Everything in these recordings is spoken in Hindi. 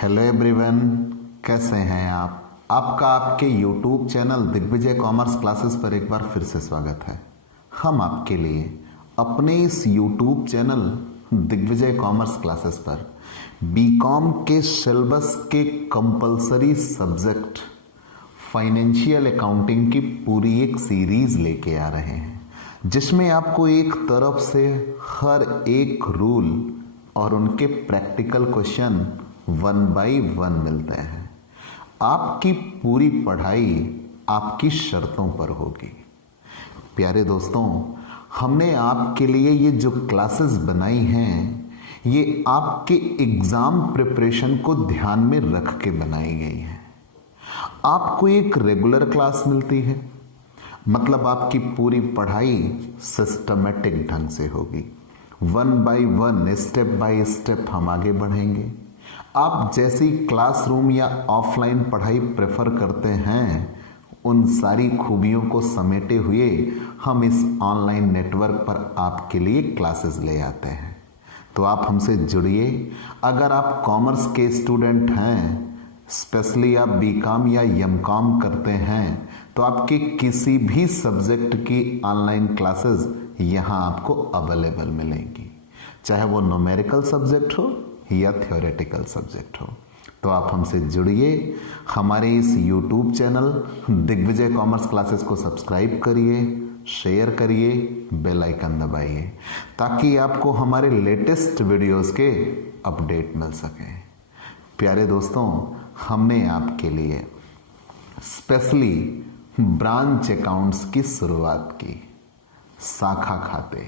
हेलो एवरीवन, कैसे हैं आप? आपका आपके YouTube channel Digvijay commerce classes पर एक बार फिर से स्वागत है। हम आपके लिए अपने इस YouTube channel Digvijay commerce classes पर बीकॉम के सिलेबस के कंपलसरी सब्जेक्ट फाइनेंशियल अकाउंटिंग की पूरी एक सीरीज लेके आ रहे हैं, जिसमें आपको एक तरफ से हर एक रूल और उनके प्रैक्टिकल क्वेश्चन 1 बाय 1 मिलते हैं। आपकी पूरी पढ़ाई आपकी शर्तों पर होगी। प्यारे दोस्तों, हमने आपके लिए ये जो क्लासेस बनाई हैं, ये आपके एग्जाम प्रिपरेशन को ध्यान में रख के बनाई गई है। आपको एक रेगुलर क्लास मिलती है, मतलब आपकी पूरी पढ़ाई सिस्टमेटिक ढंग से होगी। 1 बाय 1 स्टेप बाय स्टेप हम आगे बढ़ेंगे। आप जैसी क्लासरूम या ऑफलाइन पढ़ाई प्रेफर करते हैं, उन सारी खूबियों को समेटे हुए हम इस ऑनलाइन नेटवर्क पर आपके लिए क्लासेस ले आते हैं। तो आप हमसे जुड़िए। अगर आप कॉमर्स के स्टूडेंट हैं, स्पेशली आप बीकॉम या एमकॉम करते हैं, तो आपके किसी भी सब्जेक्ट की ऑनलाइन क्लासेस यहाँ आपको अवेलेबल मिलेंगी, चाहे वो न्यूमेरिकल सब्जेक्ट हो या थ्योरेटिकल सब्जेक्ट हो। तो आप हमसे जुड़िए। हमारे इस YouTube channel Digvijay commerce classes को सब्सक्राइब करिए, शेयर करिए, बेल आइकन दबाइए, ताकि आपको हमारे लेटेस्ट वीडियोस के अपडेट मिल सके। प्यारे दोस्तों, हमने आपके लिए स्पेशली ब्रांच अकाउंट्स की शुरुआत की। शाखा खाते,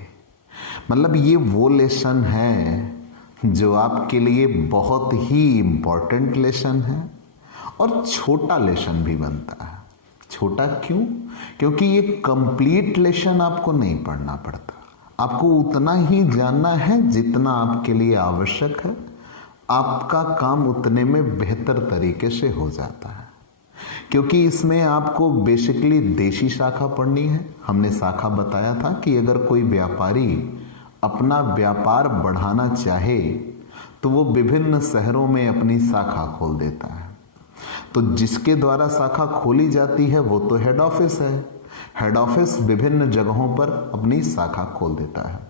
मतलब ये वो लेसन है जो आपके लिए बहुत ही इम्पोर्टेंट लेसन है और छोटा लेसन भी बनता है। छोटा क्यों? क्योंकि ये कंप्लीट लेसन आपको नहीं पढ़ना पड़ता। आपको उतना ही जानना है जितना आपके लिए आवश्यक है। आपका काम उतने में बेहतर तरीके से हो जाता है, क्योंकि इसमें आपको बेसिकली देशी शाखा पढ़नी है। हमने शाखा बताया था कि अगर कोई व्यापारी अपना व्यापार बढ़ाना चाहे तो वो विभिन्न शहरों में अपनी शाखा खोल देता है। तो जिसके द्वारा शाखा खोली जाती है वो तो हेड ऑफिस है। हेड ऑफिस विभिन्न जगहों पर अपनी शाखा खोल देता है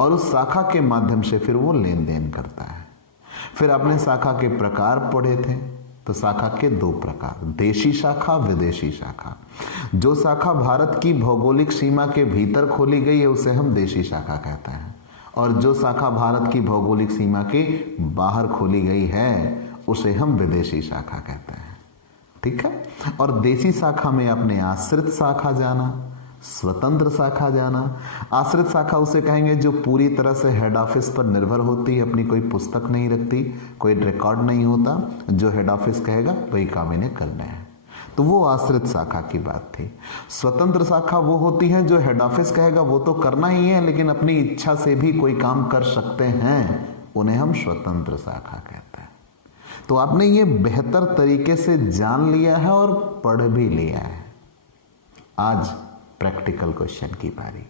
और उस शाखा के माध्यम से फिर वो लेन देन करता है। फिर आपने शाखा के प्रकार पढ़े थे, तो शाखा के 2 प्रकार, देशी शाखा, विदेशी शाखा। जो शाखा भारत की भौगोलिक सीमा के भीतर खोली गई है उसे हम देशी शाखा कहते हैं, और जो शाखा भारत की भौगोलिक सीमा के बाहर खोली गई है उसे हम विदेशी शाखा कहते हैं। ठीक है। और देशी शाखा में आपने आश्रित शाखा जाना, स्वतंत्र शाखा जाना। आश्रित शाखा उसे कहेंगे जो पूरी तरह से हेड ऑफिस पर निर्भर होती है, अपनी कोई पुस्तक नहीं रखती, कोई रिकॉर्ड नहीं होता, जो हेड ऑफिस कहेगा वही काम इन्हें करना है। तो वो आश्रित शाखा की बात थी। स्वतंत्र शाखा वो होती है जो हेड ऑफिस कहेगा वो तो करना ही है, लेकिन अपनी इच्छा से भी कोई काम कर सकते हैं, उन्हें हम स्वतंत्र शाखा कहते हैं। तो आपने ये बेहतर तरीके से जान लिया है और पढ़ भी लिया है। आज प्रैक्टिकल क्वेश्चन की बारी।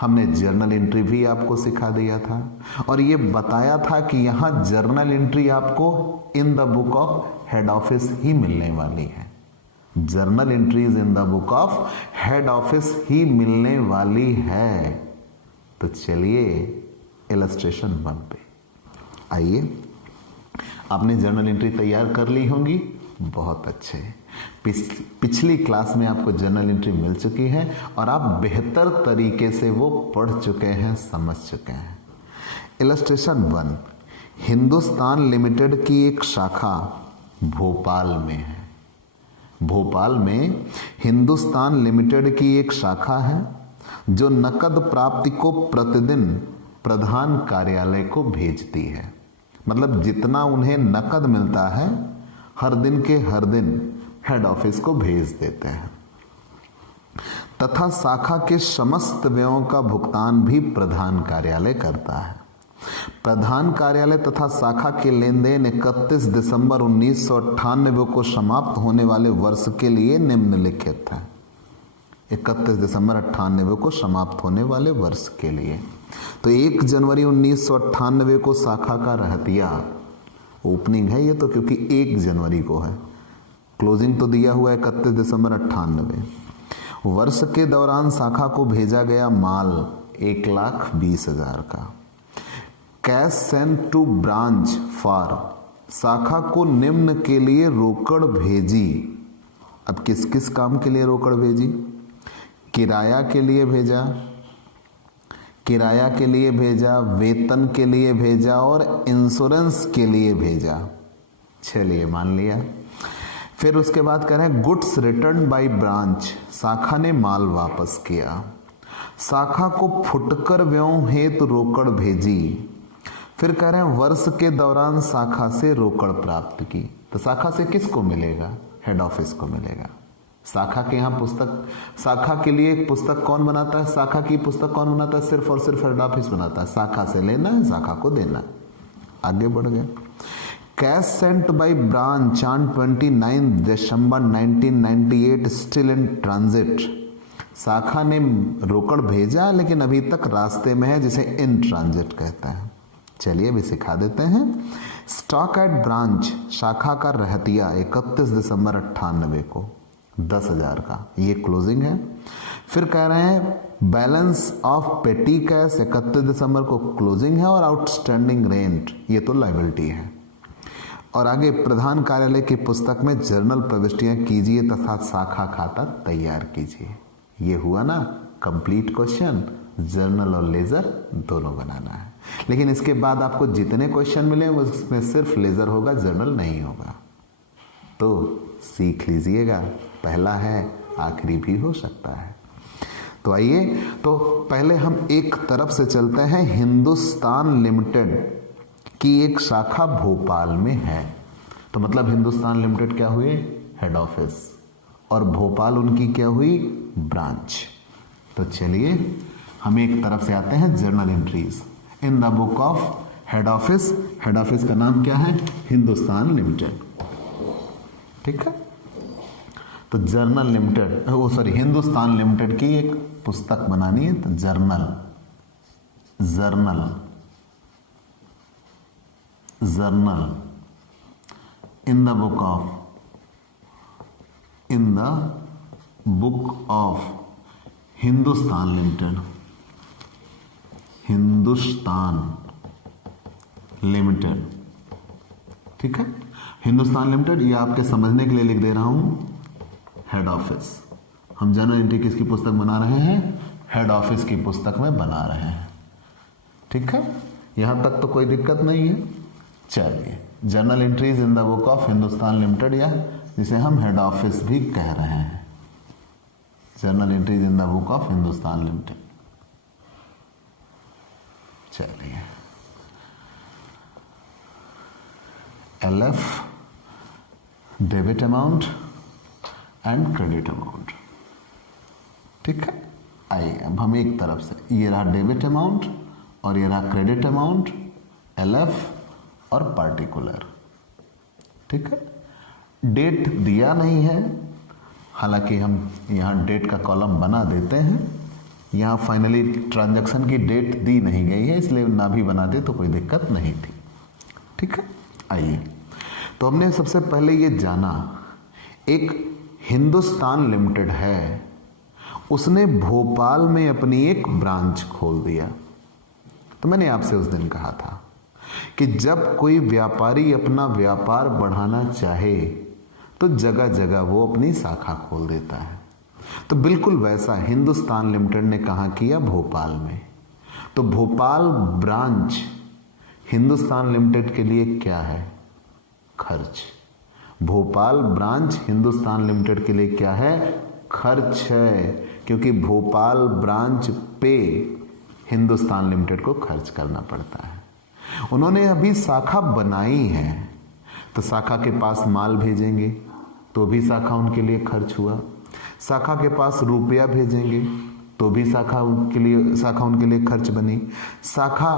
हमने जर्नल एंट्री भी आपको सिखा दिया था और ये बताया था कि यहाँ जर्नल एंट्री आपको in the book of head office ही मिलने वाली है। Journal entries in the book of head office ही मिलने वाली है। तो चलिए इलस्ट्रेशन 1 पे आइए। आपने जर्नल एंट्री तैयार कर ली होंगी, बहुत अच्छे। पिछली क्लास में आपको जर्नल एंट्री मिल चुकी है और आप बेहतर तरीके से वो पढ़ चुके हैं, समझ चुके हैं। इलस्ट्रेशन 1, हिंदुस्तान लिमिटेड की एक शाखा भोपाल में है। भोपाल में हिंदुस्तान लिमिटेड की एक शाखा है जो नकद प्राप्ति को प्रतिदिन प्रधान कार्यालय को भेजती है। मतलब जितना उन्हें नकद मिलता है हर दिन के हर दिन हेड ऑफिस को भेज देते हैं, तथा शाखा के समस्त व्ययों का भुगतान भी प्रधान कार्यालय करता है। प्रधान कार्यालय तथा शाखा के लेन देन 31 दिसंबर 1998 को समाप्त होने वाले वर्ष के लिए निम्नलिखित है। 31 दिसंबर 98 को समाप्त होने वाले वर्ष के लिए। तो 1 जनवरी 1998 को शाखा का रहतिया ओपनिंग है ये तो, क्योंकि 1 जनवरी को है। क्लोजिंग तो दिया हुआ है 31 दिसंबर 98। वर्ष के दौरान शाखा को भेजा गया माल 1,20,000 का। Cash sent to branch for, शाखा को निम्न के लिए रोकड़ भेजी। अब किस किस काम के लिए रोकड़ भेजी? किराया के लिए भेजा, किराया के लिए भेजा, वेतन के लिए भेजा और इंश्योरेंस के लिए भेजा। चलिए मान लिया। फिर उसके बाद कह रहे हैं गुड्स रिटर्न बाय ब्रांच, शाखा ने माल वापस किया। शाखा को फुटकर व्ययों हेतु रोकड़ भेजी। फिर कह रहे हैं वर्ष के दौरान शाखा से रोकड़ प्राप्त की। तो शाखा से किसको मिलेगा? हेड ऑफिस को मिलेगा। शाखा के यहाँ पुस्तक, शाखा के लिए एक पुस्तक कौन बनाता है? शाखा की पुस्तक कौन बनाता है? सिर्फ और सिर्फ हेड ऑफिस बनाता है। शाखा से लेना है, शाखा को देना है। आगे बढ़ गए। Cash sent by branch on 29 December 1998 still in transit, शाखा ने रोकड़ भेजा लेकिन अभी तक रास्ते में है, जिसे इन ट्रांजिट कहता है। चलिए अभी सिखा देते हैं। स्टॉक एट ब्रांच, शाखा का रहतिया 31 दिसंबर 98 को 10,000 का, ये क्लोजिंग है। फिर कह रहे हैं बैलेंस ऑफ पेटी कैश 31 दिसंबर को क्लोजिंग है और आउटस्टैंडिंग रेंट ये तो लायबिलिटी है। और आगे प्रधान कार्यालय की पुस्तक में जर्नल प्रविष्टियां कीजिए तथा शाखा खाता तैयार कीजिए। ये हुआ ना कंप्लीट क्वेश्चन। जर्नल और लेजर दोनों बनाना है, लेकिन इसके बाद आपको जितने क्वेश्चन मिले उसमें सिर्फ लेजर होगा, जर्नल नहीं होगा। तो सीख लीजिएगा, पहला है, आखिरी भी हो सकता है। तो आइए, तो पहले हम एक तरफ से चलते हैं। हिंदुस्तान लिमिटेड की एक शाखा भोपाल में है, तो मतलब हिंदुस्तान लिमिटेड क्या हुए? हेड ऑफिस, और भोपाल उनकी क्या हुई? ब्रांच। तो चलिए हम एक तरफ से आते हैं। Journal entries in the book of head office. Head office का नाम क्या है? हिंदुस्तान लिमिटेड। ठीक है, तो जर्नल लिमिटेड, हिंदुस्तान लिमिटेड की एक पुस्तक बनानी है, तो journal in the book of Hindustan limited. ठीक है, हिंदुस्तान लिमिटेड, ये आपके समझने के लिए लिख दे रहा हूं। हेड ऑफिस, हम जर्नल एंट्री किसकी पुस्तक बना रहे हैं? हेड ऑफिस की पुस्तक में बना रहे हैं। ठीक है, यहां तक तो कोई दिक्कत नहीं है। चलिए, journal entries in the book of Hindustan limited, या जिसे हम हेड ऑफिस भी कह रहे हैं। Journal entries in the book of Hindustan limited. चलिए, LF debit amount and credit amount. ठीक है, आइए अब हम एक तरफ से, ये रहा डेबिट अमाउंट और ये रहा क्रेडिट अमाउंट, LF और पार्टिकुलर। ठीक है, डेट दिया नहीं है, हालांकि हम यहाँ डेट का कॉलम बना देते हैं। यहाँ फाइनली ट्रांजैक्शन की डेट दी नहीं गई है, इसलिए ना भी बनाते तो कोई दिक्कत नहीं थी। ठीक है, आइए, तो हमने सबसे पहले ये जाना, एक हिंदुस्तान लिमिटेड है, उसने भोपाल में अपनी एक ब्रांच खोल दिया। तो मैंने आपसे उस दिन कहा था कि जब कोई व्यापारी अपना व्यापार बढ़ाना चाहे तो जगह जगह वो अपनी शाखा खोल देता है। तो बिल्कुल वैसा हिंदुस्तान लिमिटेड ने कहाँ किया? भोपाल में। तो भोपाल ब्रांच हिंदुस्तान लिमिटेड के लिए क्या है? खर्च। भोपाल ब्रांच हिंदुस्तान लिमिटेड के लिए क्या है? खर्च है, क्योंकि भोपाल ब्रांच पे हिंदुस्तान लिमिटेड को खर्च करना पड़ता है। उन्होंने अभी शाखा बनाई है, तो शाखा के पास माल भेजेंगे तो भी शाखा उनके लिए खर्च हुआ। शाखा के पास रुपया भेजेंगे तो भी शाखा उनके लिए खर्च बनी। शाखा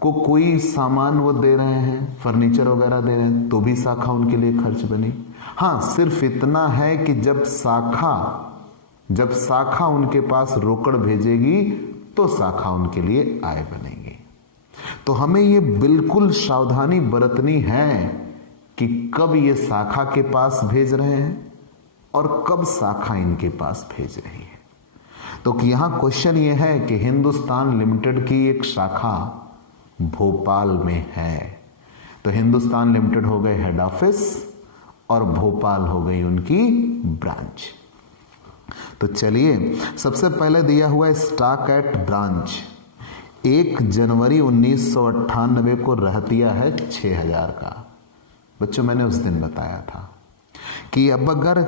को कोई सामान वो दे रहे हैं, फर्नीचर वगैरह दे रहे हैं, तो भी शाखा उनके लिए खर्च बनी। हाँ, सिर्फ इतना है कि जब शाखा उनके पास रोकड़ भेजेगी तो शाखा उनके लिए आय बनेगी। तो हमें ये बिल्कुल सावधानी बरतनी है कि कब ये शाखा के पास भेज रहे हैं और कब शाखा इनके पास भेज रही है। तो यहां क्वेश्चन ये है कि हिंदुस्तान लिमिटेड की एक शाखा भोपाल में है, तो हिंदुस्तान लिमिटेड हो गए हेड ऑफिस और भोपाल हो गई उनकी ब्रांच। तो चलिए, सबसे पहले दिया हुआ स्टॉक एट ब्रांच 1 जनवरी 1998 को रहतिया है 6000 का। बच्चों मैंने उस दिन बताया था कि अब अगर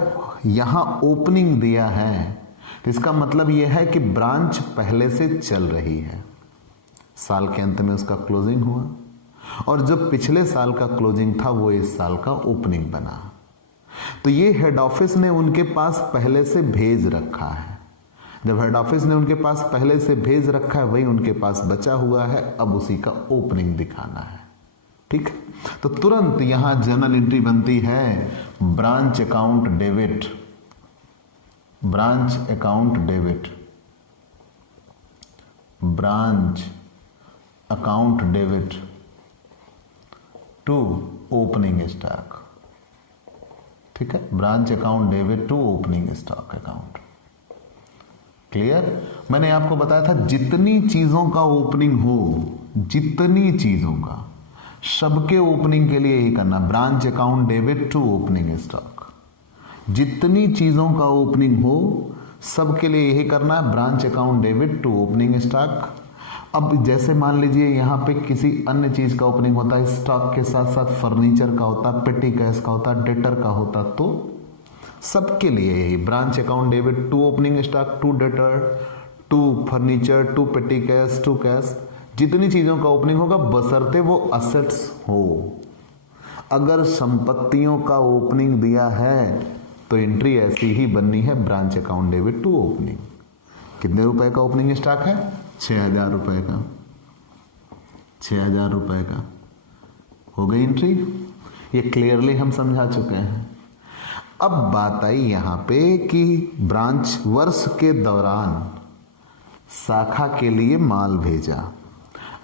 यहां ओपनिंग दिया है तो इसका मतलब यह है कि ब्रांच पहले से चल रही है, साल के अंत में उसका क्लोजिंग हुआ और जो पिछले साल का क्लोजिंग था वो इस साल का ओपनिंग बना। तो ये हेड ऑफिस ने उनके पास पहले से भेज रखा है। जब हेड ऑफिस ने उनके पास पहले से भेज रखा है वही उनके पास बचा हुआ है, अब उसी का ओपनिंग दिखाना है। ठीक, तो तुरंत यहां जर्नल एंट्री बनती है branch account debit, branch account debit, branch account debit to opening stock. ठीक है, branch account debit to opening stock account. Clear? मैंने आपको बताया था जितनी चीजों का ओपनिंग हो, जितनी चीजों का, सबके ओपनिंग के लिए ही करना branch account debit to opening stock. जितनी चीजों का ओपनिंग हो सबके लिए यही करना है, branch account debit to opening stock. अब जैसे मान लीजिए यहां पे किसी अन्य चीज का ओपनिंग होता है, स्टॉक के साथ साथ फर्नीचर का होता, पेटी कैश का होता, डेटर का होता, तो सबके लिए यही branch account debit to opening stock, to debtor, to furniture, to petty cash, to cash. जितनी चीजों का ओपनिंग होगा बशर्ते वो असेट्स हो। अगर संपत्तियों का ओपनिंग दिया है तो एंट्री ऐसी ही बननी है, branch account debit to opening. कितने रुपए का ओपनिंग स्टॉक है? 6000 रुपए का, 6000 रुपए का हो गई एंट्री। ये क्लियरली हम समझा चुके हैं। अब बात आई यहां पे कि ब्रांच वर्ष के दौरान शाखा के लिए माल भेजा।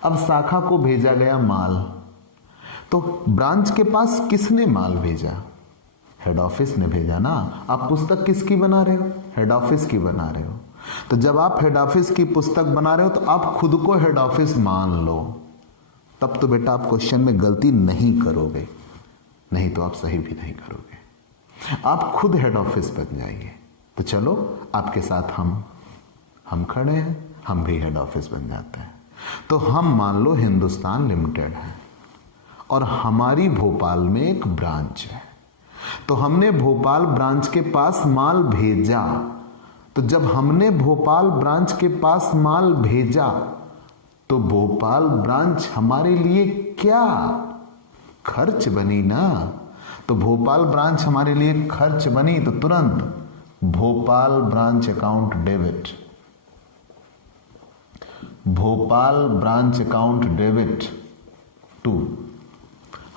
अब शाखा को भेजा गया माल, तो ब्रांच के पास किसने माल भेजा? हेड ऑफिस ने भेजा ना। आप पुस्तक किसकी बना रहे हो? हेड ऑफिस की बना रहे हो। तो जब आप हेड ऑफिस की पुस्तक बना रहे हो तो आप खुद को हेड ऑफिस मान लो, तब तो बेटा आप क्वेश्चन में गलती नहीं करोगे, नहीं तो आप सही भी नहीं करोगे। आप खुद हेड ऑफिस बन जाइए। तो चलो आपके साथ हम खड़े हैं, हम भी हेड ऑफिस बन जाते हैं। तो हम मान लो हिंदुस्तान लिमिटेड है और हमारी भोपाल में एक ब्रांच है, तो हमने भोपाल ब्रांच के पास माल भेजा। तो जब हमने भोपाल ब्रांच के पास माल भेजा तो भोपाल ब्रांच हमारे लिए क्या खर्च बनी ना। तो भोपाल ब्रांच हमारे लिए खर्च बनी, तो तुरंत Bhopal branch account debit, Bhopal branch account debit to,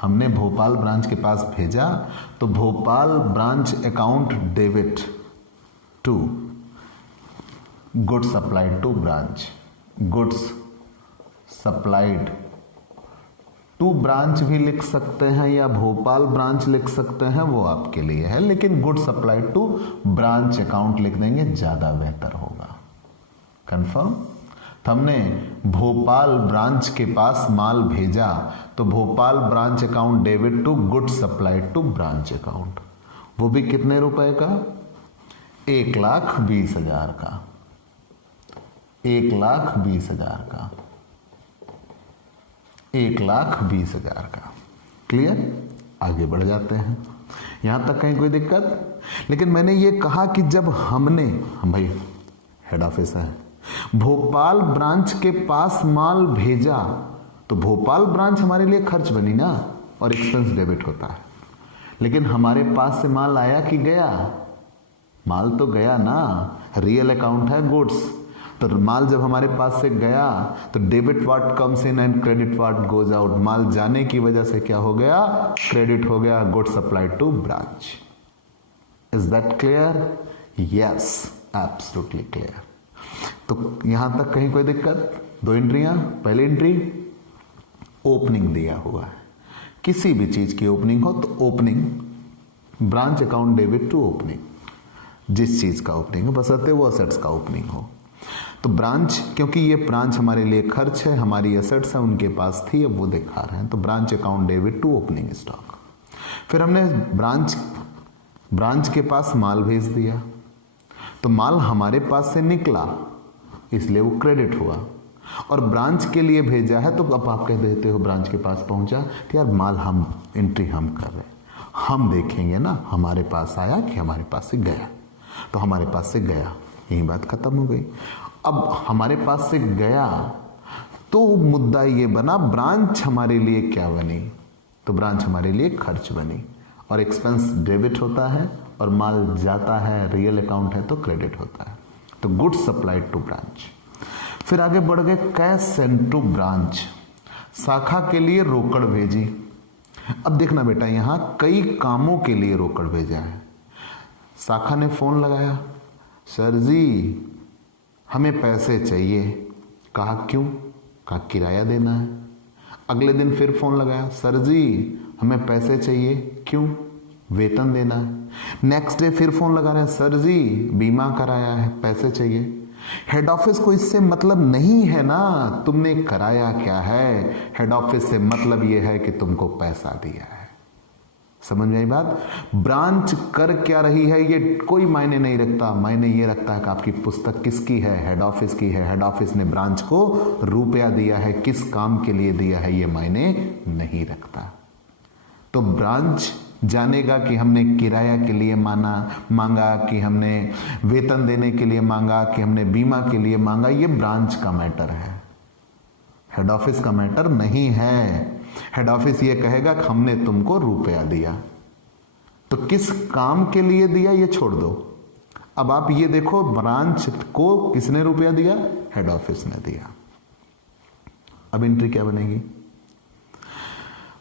हमने भोपाल ब्रांच के पास भेजा तो Bhopal branch account debit to goods supplied to branch, goods supplied to branch भी लिख सकते हैं या भोपाल ब्रांच लिख सकते हैं, वो आपके लिए है, लेकिन goods supplied to branch account लिख देंगे, ज्यादा बेहतर होगा। कंफर्म? तो हमने भोपाल ब्रांच के पास माल भेजा तो Bhopal branch account debit to goods supplied to branch account, वो भी कितने रुपए का? 1,20,000 का, 1,20,000 का, 1,20,000 का। क्लियर? आगे बढ़ जाते हैं। यहां तक कहीं कोई दिक्कत? लेकिन मैंने ये कहा कि जब हम भाई हेड ऑफिस है, भोपाल ब्रांच के पास माल भेजा तो भोपाल ब्रांच हमारे लिए खर्च बनी ना, और एक्सपेंस डेबिट होता है। लेकिन हमारे पास से माल आया कि गया? माल तो गया ना, रियल अकाउंट है गुड्स। तो माल जब हमारे पास से गया तो debit what comes in and credit what goes out, माल जाने की वजह से क्या हो गया? क्रेडिट हो गया, goods supplied to branch. Is that clear? Yes, absolutely clear. तो यहां तक कहीं कोई दिक्कत? 2 एंट्रियां। पहली एंट्री ओपनिंग दिया हुआ है किसी भी चीज की ओपनिंग हो तो opening branch account debit to opening, जिस चीज का ओपनिंग हो बशर्ते वो असेट्स का ओपनिंग हो। तो ब्रांच, क्योंकि ये ब्रांच हमारे लिए खर्च है, हमारी असेट्स है उनके पास थी, अब वो दिखा रहे हैं, तो branch account debit to opening stock. फिर हमने ब्रांच के पास माल भेज दिया, तो माल हमारे पास से निकला इसलिए वो क्रेडिट हुआ, और ब्रांच के लिए भेजा है तो अब आप कह देते हो ब्रांच के पास पहुंचा, तो यार माल हम एंट्री हम कर रहे हैं, हम देखेंगे ना हमारे पास आया कि हमारे पास से गया, तो हमारे पास से गया, यही बात खत्म हो गई। अब हमारे पास से गया तो मुद्दा ये बना ब्रांच हमारे लिए क्या बनी, तो ब्रांच हमारे लिए खर्च बनी, और एक्सपेंस डेबिट होता है और माल जाता है, रियल अकाउंट है तो क्रेडिट होता है। तो गुड्स सप्लाइड टू ब्रांच। फिर आगे बढ़ गए, कैश सेंड टू ब्रांच, शाखा के लिए रोकड़ भेजी। अब देखना बेटा, यहां कई कामों के लिए रोकड़ भेजा है। शाखा ने फोन लगाया, सर जी हमें पैसे चाहिए। कहा क्यों? कहा किराया देना है। अगले दिन फिर फोन लगाया, सर जी हमें पैसे चाहिए। क्यों? वेतन देना है। नेक्स्ट डे फिर फोन लगा रहे हैं, सर जी बीमा कराया है, पैसे चाहिए। हेड ऑफिस को इससे मतलब नहीं है ना तुमने कराया क्या है, हेड ऑफिस से मतलब यह है कि तुमको पैसा दिया है। समझ में आई बात? ब्रांच कर क्या रही है ये कोई मायने नहीं रखता, मायने ये रखता है कि आपकी पुस्तक किसकी है, हेड ऑफिस की है, हेड ऑफिस ने ब्रांच को रुपया दिया है, किस काम के लिए दिया है ये मायने नहीं रखता। तो ब्रांच जानेगा कि हमने किराया के लिए मांगा, कि हमने वेतन देने के लिए मांगा, कि हमने बीमा के लिए मांगा, ये ब्रांच का मैटर है, हेड ऑफिस का मैटर नहीं है। हेड ऑफिस ये कहेगा कि हमने तुमको रुपया दिया, तो किस काम के लिए दिया ये छोड़ दो। अब आप ये देखो, ब्रांच को किसने रुपया दिया? हेड ऑफिस ने दिया। अब एंट्री क्या बनेगी?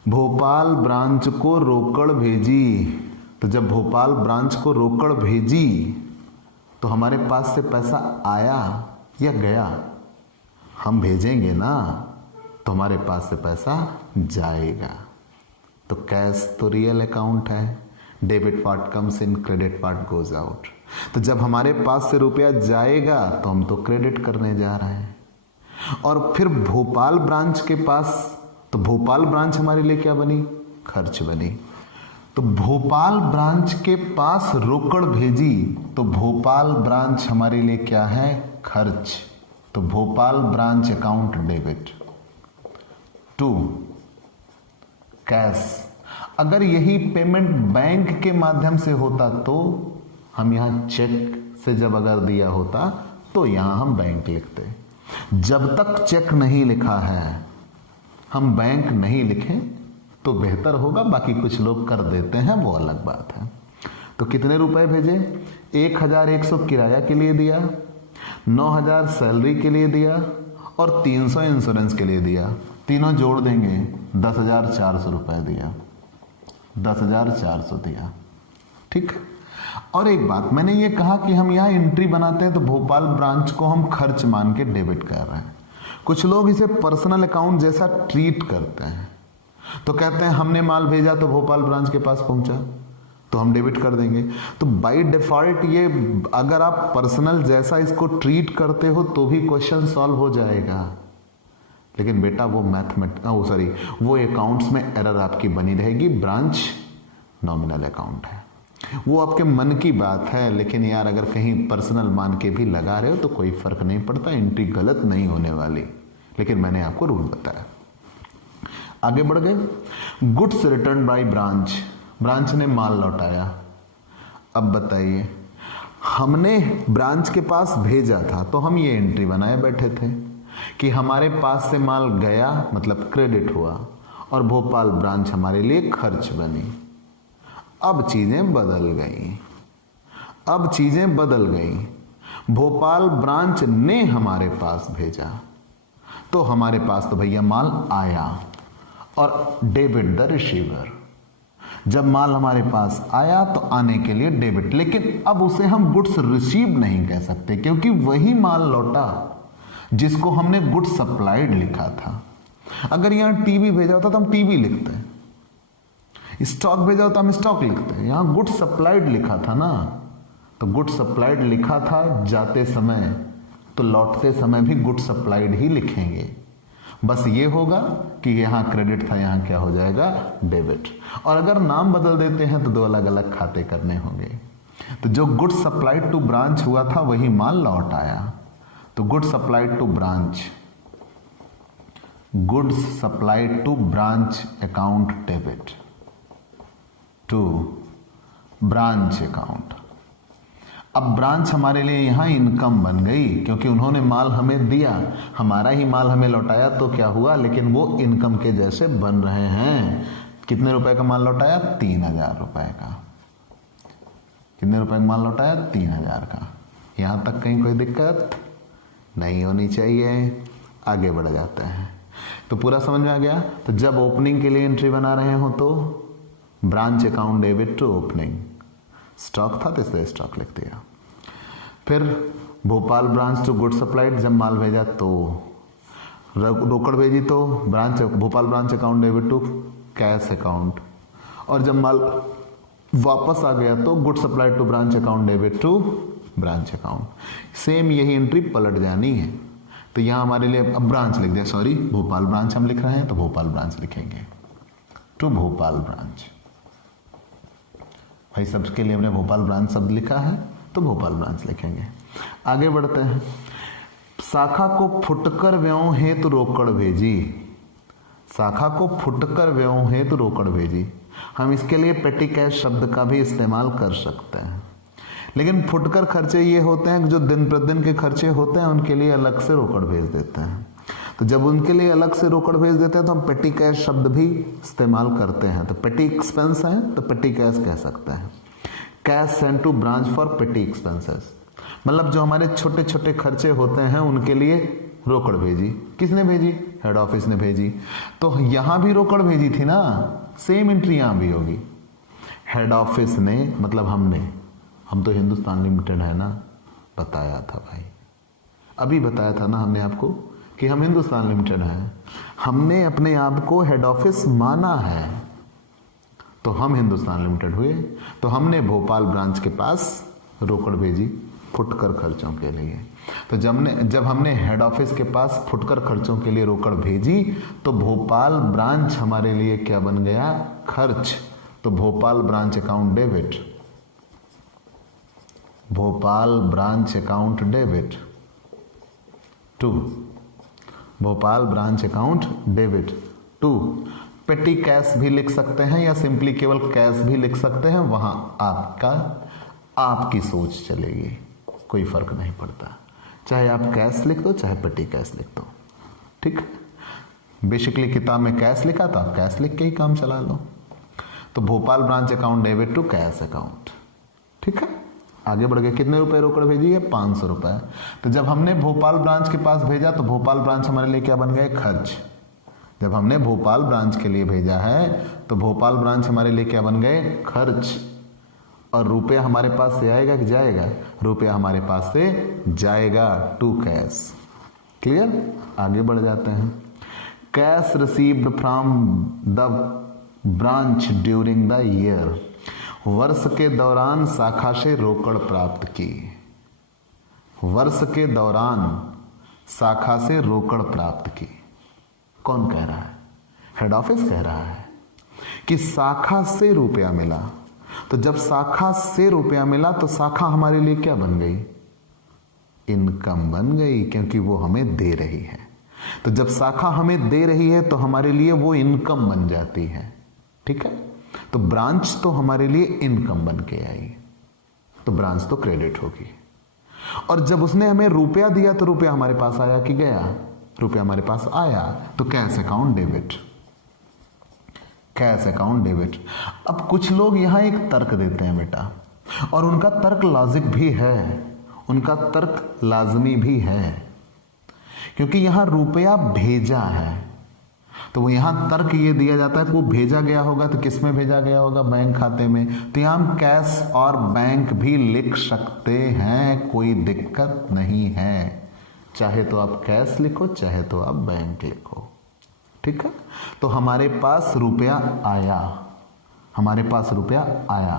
भोपाल ब्रांच को रोकड़ भेजी। तो जब भोपाल ब्रांच को रोकड़ भेजी तो हमारे पास से पैसा आया या गया? हम भेजेंगे ना, तो हमारे पास से पैसा जाएगा। तो कैश तो रियल अकाउंट है, debit part comes in, credit part goes out. तो जब हमारे पास से रुपया जाएगा तो हम तो क्रेडिट करने जा रहे हैं। और फिर भोपाल ब्रांच के पास, तो भोपाल ब्रांच हमारे लिए क्या बनी? खर्च बनी। तो भोपाल ब्रांच के पास रोकड़ भेजी, तो भोपाल ब्रांच हमारे लिए क्या है? खर्च। तो Bhopal branch account debit to cash. अगर यही पेमेंट बैंक के माध्यम से होता तो हम यहां चेक से जब अगर दिया होता तो यहां हम बैंक लिखते। जब तक चेक नहीं लिखा है हम बैंक नहीं लिखें तो बेहतर होगा, बाकी कुछ लोग कर देते हैं वो अलग बात है। तो कितने रुपए भेजे? 1100 किराया के लिए दिया, 9000 सैलरी के लिए दिया और 300 इंश्योरेंस के लिए दिया। तीनों जोड़ देंगे 10,400 रुपए दिया, 10,400 दिया। ठीक। और एक बात, मैंने ये कहा कि हम यहाँ एंट्री बनाते हैं तो भोपाल ब्रांच को हम खर्च मान के डेबिट कर रहे हैं। कुछ लोग इसे पर्सनल अकाउंट जैसा ट्रीट करते हैं, तो कहते हैं हमने माल भेजा तो भोपाल ब्रांच के पास पहुंचा तो हम डेबिट कर देंगे। तो बाय डिफॉल्ट ये अगर आप पर्सनल जैसा इसको ट्रीट करते हो तो भी क्वेश्चन सॉल्व हो जाएगा, लेकिन बेटा वो वो अकाउंट्स में एरर आपकी बनी रहेगी। ब्रांच नॉमिनल अकाउंट है, वो आपके मन की बात है, लेकिन यार अगर कहीं पर्सनल मान के भी लगा रहे हो तो कोई फर्क नहीं पड़ता, एंट्री गलत नहीं होने वाली, लेकिन मैंने आपको रूल बताया। आगे बढ़ गए, goods return by branch, branch ने माल लौटाया। अब बताइए, हमने ब्रांच के पास भेजा था तो हम ये एंट्री बनाए बैठे थे कि हमारे पास से माल गया मतलब क्रेडिट हुआ और भोपाल ब्रांच हमारे लिए खर्च बनी। अब चीजें बदल गई, भोपाल ब्रांच ने हमारे पास भेजा तो हमारे पास तो भैया माल आया और डेबिट द रिसीवर। जब माल हमारे पास आया तो आने के लिए डेबिट, लेकिन अब उसे हम गुड्स रिसीव नहीं कह सकते क्योंकि वही माल लौटा जिसको हमने गुड्स सप्लाइड लिखा था। अगर यहां टीवी भेजा होता तो हम टीवी लिखते, स्टॉक भेजा तो हम स्टॉक लिखते हैं, यहां गुड सप्लाइड लिखा था ना, तो गुड सप्लाइड लिखा था जाते समय, तो लौटते समय भी गुड सप्लाइड ही लिखेंगे। बस ये होगा कि यहां क्रेडिट था, यहां क्या हो जाएगा, डेबिट। और अगर नाम बदल देते हैं तो दो अलग अलग खाते करने होंगे। तो जो गुड सप्लाइड टू ब्रांच हुआ था वही माल लौट आया, तो good supplied to branch, goods supplied to branch account debit to branch account. अब ब्रांच हमारे लिए यहां इनकम बन गई, क्योंकि उन्होंने माल हमें दिया, हमारा ही माल हमें लौटाया, तो क्या हुआ, लेकिन वो इनकम के जैसे बन रहे हैं। कितने रुपए का माल लौटाया, 3000 रुपए का। कितने रुपए का माल लौटाया, 3000 का। यहां तक कहीं कोई दिक्कत नहीं होनी चाहिए। आगे बढ़ जाते हैं। तो पूरा समझ में आ गया। तो जब ओपनिंग के लिए एंट्री बना रहे हो तो branch account debit to opening, stock था तो इसलिए स्टॉक लिख दिया। फिर Bhopal branch to good supplied, जब माल भेजा तो रोकड़ भेजी तो branch Bhopal branch account debit to cash account, और जब माल वापस आ गया तो good supplied to branch account debit to branch account. Same यही एंट्री पलट जानी है। तो यहां हमारे लिए अब ब्रांच लिख दिया, सॉरी भोपाल ब्रांच हम लिख रहे हैं तो भोपाल ब्रांच लिखेंगे, टू भोपाल ब्रांच। भाई सबके लिए हमने भोपाल ब्रांच शब्द लिखा है तो भोपाल ब्रांच लिखेंगे। आगे बढ़ते हैं। शाखा को फुटकर व्ययों हेतु रोकड़ भेजी, शाखा को फुटकर व्ययों हेतु रोकड़ भेजी। हम इसके लिए पेटी कैश शब्द का भी इस्तेमाल कर सकते हैं, लेकिन फुटकर खर्चे ये होते हैं जो दिन प्रतिदिन के खर्चे होते हैं उनके लिए अलग से रोकड़ भेज देते हैं। तो जब उनके लिए अलग से रोकड़ भेज देते हैं तो हम पेटी कैश शब्द भी इस्तेमाल करते हैं। तो पेटी एक्सपेंस है तो पेटी कैश कह सकते हैं। Cash send to branch for petty expenses, मतलब जो हमारे छोटे छोटे खर्चे होते हैं उनके लिए रोकड़ भेजी। किसने भेजी, हेड ऑफिस ने भेजी। तो यहां भी रोकड़ भेजी थी ना, सेम एंट्री यहां भी होगी। हेड ऑफिस ने मतलब हमने, हम तो हिंदुस्तान लिमिटेड है ना, बताया था भाई, अभी बताया था ना हमने आपको कि हम हिंदुस्तान लिमिटेड हैं। हमने अपने आप को हेड ऑफिस माना है तो हम हिंदुस्तान लिमिटेड हुए। तो हमने भोपाल ब्रांच के पास रोकड़ भेजी फुटकर खर्चों के लिए। तो जब हमने हेड ऑफिस के पास फुटकर खर्चों के लिए रोकड़ भेजी तो भोपाल ब्रांच हमारे लिए क्या बन गया, खर्च। तो Bhopal branch account debit, Bhopal branch account debit to Bhopal branch account debit to petty cash भी लिख सकते हैं या सिंपली केवल कैश भी लिख सकते हैं, वहां आपकी सोच चलेगी, कोई फर्क नहीं पड़ता। चाहे आप कैश लिख दो चाहे पेटी कैश लिख दो, ठीक है। बेसिकली किताब में कैश लिखा था, कैश लिख के ही काम चला लो। तो Bhopal branch account debit to cash account, ठीक है। आगे बढ़ गए। कितने रुपए रोकड़ भेजी है, 500 रुपए। तो जब हमने भोपाल ब्रांच के पास भेजा तो भोपाल ब्रांच हमारे लिए क्या बन गए, खर्च। जब हमने भोपाल ब्रांच के लिए भेजा है तो भोपाल ब्रांच हमारे लिए क्या बन गए, खर्च। और रुपया हमारे पास से आएगा कि जाएगा, रुपया हमारे पास से जाएगा, टू कैश। क्लियर। आगे बढ़ जाते हैं। Cash received from the branch during the year, वर्ष के दौरान शाखा से रोकड़ प्राप्त की। वर्ष के दौरान शाखा से रोकड़ प्राप्त की। कौन कह रहा है, हेड ऑफिस कह रहा है कि शाखा से रुपया मिला। तो जब शाखा से रुपया मिला तो शाखा हमारे लिए क्या बन गई, इनकम बन गई, क्योंकि वो हमें दे रही है। तो जब शाखा हमें दे रही है तो हमारे लिए वो इनकम बन जाती है, ठीक है। तो ब्रांच तो हमारे लिए इनकम बन के आई, तो ब्रांच तो क्रेडिट होगी। और जब उसने हमें रुपया दिया तो रुपया हमारे पास आया कि गया, रुपया हमारे पास आया, तो cash account debit, cash account debit. अब कुछ लोग यहां एक तर्क देते हैं बेटा, और उनका तर्क लॉजिक भी है, उनका तर्क लाजमी भी है, क्योंकि यहां रुपया भेजा है तो वो यहां तर्क ये दिया जाता है कि वो भेजा गया होगा तो किस में भेजा गया होगा, बैंक खाते में। तो यहां हम कैश और बैंक भी लिख सकते हैं, कोई दिक्कत नहीं है। चाहे तो आप कैश लिखो चाहे तो आप बैंक लिखो, ठीक है। तो हमारे पास रुपया आया, हमारे पास रुपया आया,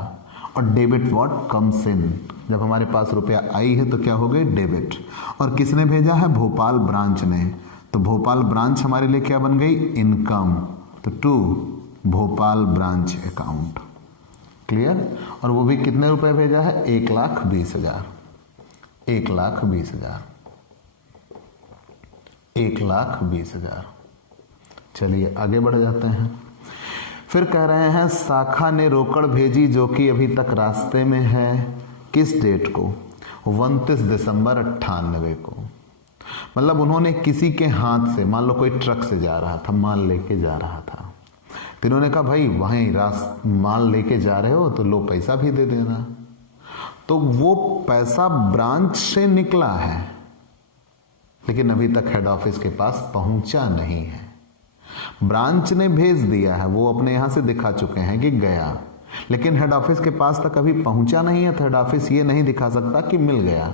और डेबिट व्हाट कम्स इन, जब हमारे पास रुपया आई है तो क्या हो गई, डेबिट। और किसने भेजा है, भोपाल ब्रांच ने, तो भोपाल ब्रांच हमारे लिए क्या बन गई, इनकम, तो to Bhopal branch account. Clear. और वो भी कितने रुपए भेजा है, 1,20,000, 1,20,000, 1,20,000। चलिए आगे बढ़ जाते हैं। फिर कह रहे हैं शाखा ने रोकड़ भेजी जो कि अभी तक रास्ते में है, किस डेट को, 29 दिसंबर 98 को। मतलब उन्होंने किसी के हाथ से, मान लो कोई ट्रक से जा रहा था, माल लेके जा रहा था, तो इन्होंने कहा भाई वहीं माल लेके जा रहे हो तो लो पैसा भी दे देना। तो वो पैसा ब्रांच से निकला है लेकिन अभी तक हेड ऑफिस के पास पहुंचा नहीं है। ब्रांच ने भेज दिया है, वो अपने यहां से दिखा चुके हैं कि गया, लेकिन हेड ऑफिस के पास तक अभी पहुंचा नहीं है, तो हेड ऑफिस ये नहीं दिखा सकता कि मिल गया।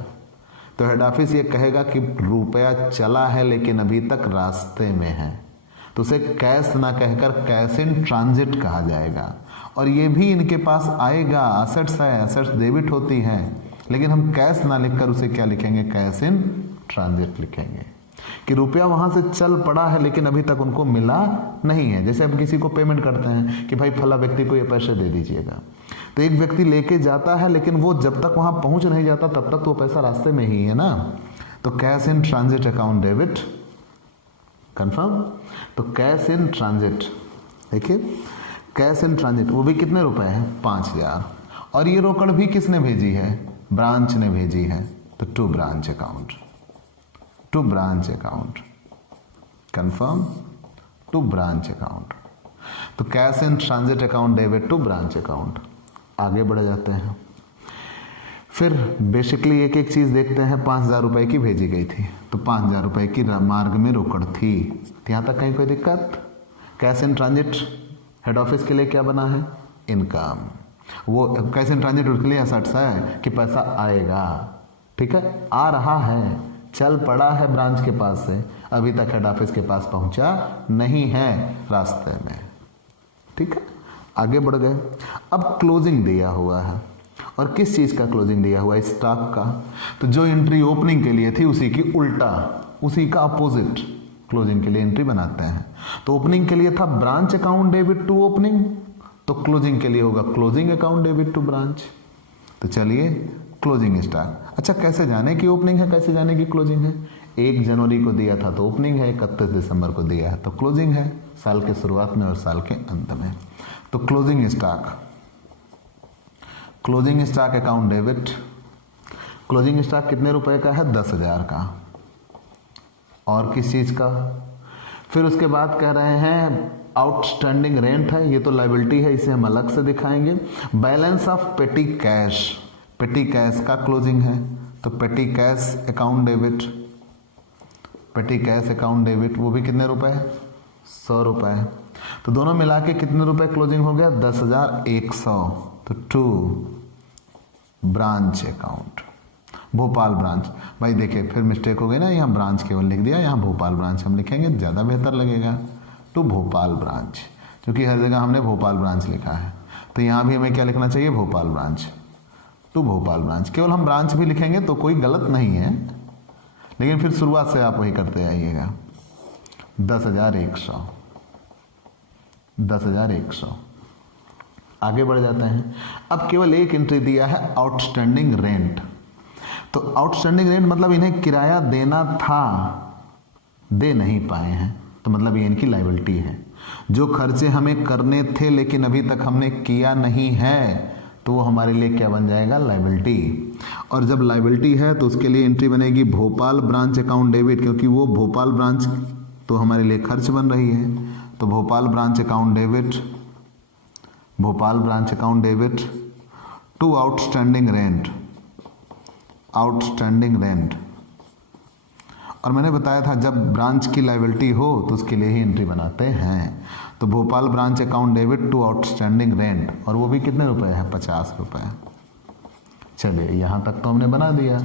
तो हेड ऑफिस ये कहेगा कि रुपया चला है लेकिन अभी तक रास्ते में है, तो उसे कैश ना कहकर कैश इन ट्रांजिट कहा जाएगा। और ये भी इनके पास आएगा, असेट्स है, असेट्स डेबिट होती है, लेकिन हम कैश ना लिखकर उसे क्या लिखेंगे, कैश इन ट्रांजिट लिखेंगे, कि रुपया वहां से चल पड़ा है लेकिन अभी तक उनको मिला नहीं है। जैसे हम किसी को पेमेंट करते हैं कि भाई फला व्यक्ति को ये पैसे दे दीजिएगा, तो एक व्यक्ति लेके जाता है लेकिन वो जब तक वहां पहुंच नहीं जाता तब तक तो वो पैसा रास्ते में ही है ना। तो cash in transit account debit, confirm. तो कैश इन ट्रांजिट, देखिए कैश इन ट्रांजिट, वो भी कितने रुपए हैं, 5,000। और ये रोकड़ भी किसने भेजी है, ब्रांच ने भेजी है, तो to branch account, to branch account, confirm, to branch account. तो cash in transit account debit to branch account. आगे बढ़ जाते हैं। फिर बेसिकली एक एक चीज देखते हैं। 5,000 रुपए की भेजी गई थी, तो 5,000 रुपए की मार्ग में रोकड़ थी, यहां तक कहीं कोई दिक्कत। Cash in transit head office के लिए क्या बना है, इनकम। वो कैश इन ट्रांजिट उसके लिए असर्ट्स है कि पैसा आएगा, ठीक है, आ रहा है, चल पड़ा है ब्रांच के पास से, अभी तक हेड ऑफिस के पास पहुंचा नहीं है, रास्ते में, ठीक है। आगे बढ़ गए। अब क्लोजिंग दिया हुआ है, और किस चीज का क्लोजिंग दिया हुआ है, स्टॉक का। तो जो एंट्री ओपनिंग के लिए थी उसी की उल्टा, उसी का अपोजिट क्लोजिंग के लिए एंट्री बनाते हैं। तो ओपनिंग के लिए था branch account debit to opening, तो क्लोजिंग के लिए होगा closing account debit to branch. तो चलिए क्लोजिंग स्टॉक। अच्छा कैसे जाने की ओपनिंग है, कैसे जाने की क्लोजिंग है, 1 जनवरी को दिया था तो ओपनिंग है, 31 दिसंबर को दिया है तो क्लोजिंग है, साल के शुरुआत में और साल के अंत में। तो closing stock, closing stock account debit. Closing stock कितने रुपए का है, 10,000 का। और किस चीज का, फिर उसके बाद कह रहे हैं आउटस्टैंडिंग रेंट है, ये तो लायबिलिटी है, इसे हम अलग से दिखाएंगे। बैलेंस ऑफ पेटी कैश, पेटी कैश का क्लोजिंग है, तो पेटी कैश अकाउंट डेबिट, पेटी कैश अकाउंट डेबिट, वो भी कितने रुपए, 100 रुपए। तो दोनों मिला के कितने रुपए क्लोजिंग हो गया, 10,100। तो to branch account, Bhopal branch. भाई देखिए फिर मिस्टेक हो गई ना, यहाँ ब्रांच केवल लिख दिया, यहाँ भोपाल ब्रांच हम लिखेंगे, ज़्यादा बेहतर लगेगा। टू भोपाल ब्रांच, क्योंकि हर जगह हमने भोपाल ब्रांच लिखा है, तो यहाँ भी हमें क्या लिखना चाहिए, Bhopal branch, to Bhopal branch. केवल हम ब्रांच भी लिखेंगे तो कोई गलत नहीं है, लेकिन फिर शुरुआत से आप वही करते आइएगा। 10,100, 10,100। आगे बढ़ जाते हैं। अब केवल एक एंट्री दिया है आउटस्टैंडिंग रेंट। तो आउटस्टैंडिंग रेंट मतलब इन्हें किराया देना था, दे नहीं पाए हैं, तो मतलब ये इनकी लायबिलिटी है। जो खर्चे हमें करने थे लेकिन अभी तक हमने किया नहीं है, तो वो हमारे लिए क्या बन जाएगा, लायबिलिटी। और जब लायबिलिटी है तो उसके लिए एंट्री बनेगी भोपाल ब्रांच अकाउंट डेबिट, क्योंकि वो भोपाल ब्रांच तो हमारे लिए खर्च बन रही है, तो Bhopal branch account debit, Bhopal branch account debit to outstanding rent, outstanding rent. और मैंने बताया था जब ब्रांच की लायबिलिटी हो तो उसके लिए ही एंट्री बनाते हैं। तो Bhopal branch account debit to outstanding rent, और वो भी कितने रुपए है, 50 रुपए। चलिए यहां तक तो हमने बना दिया।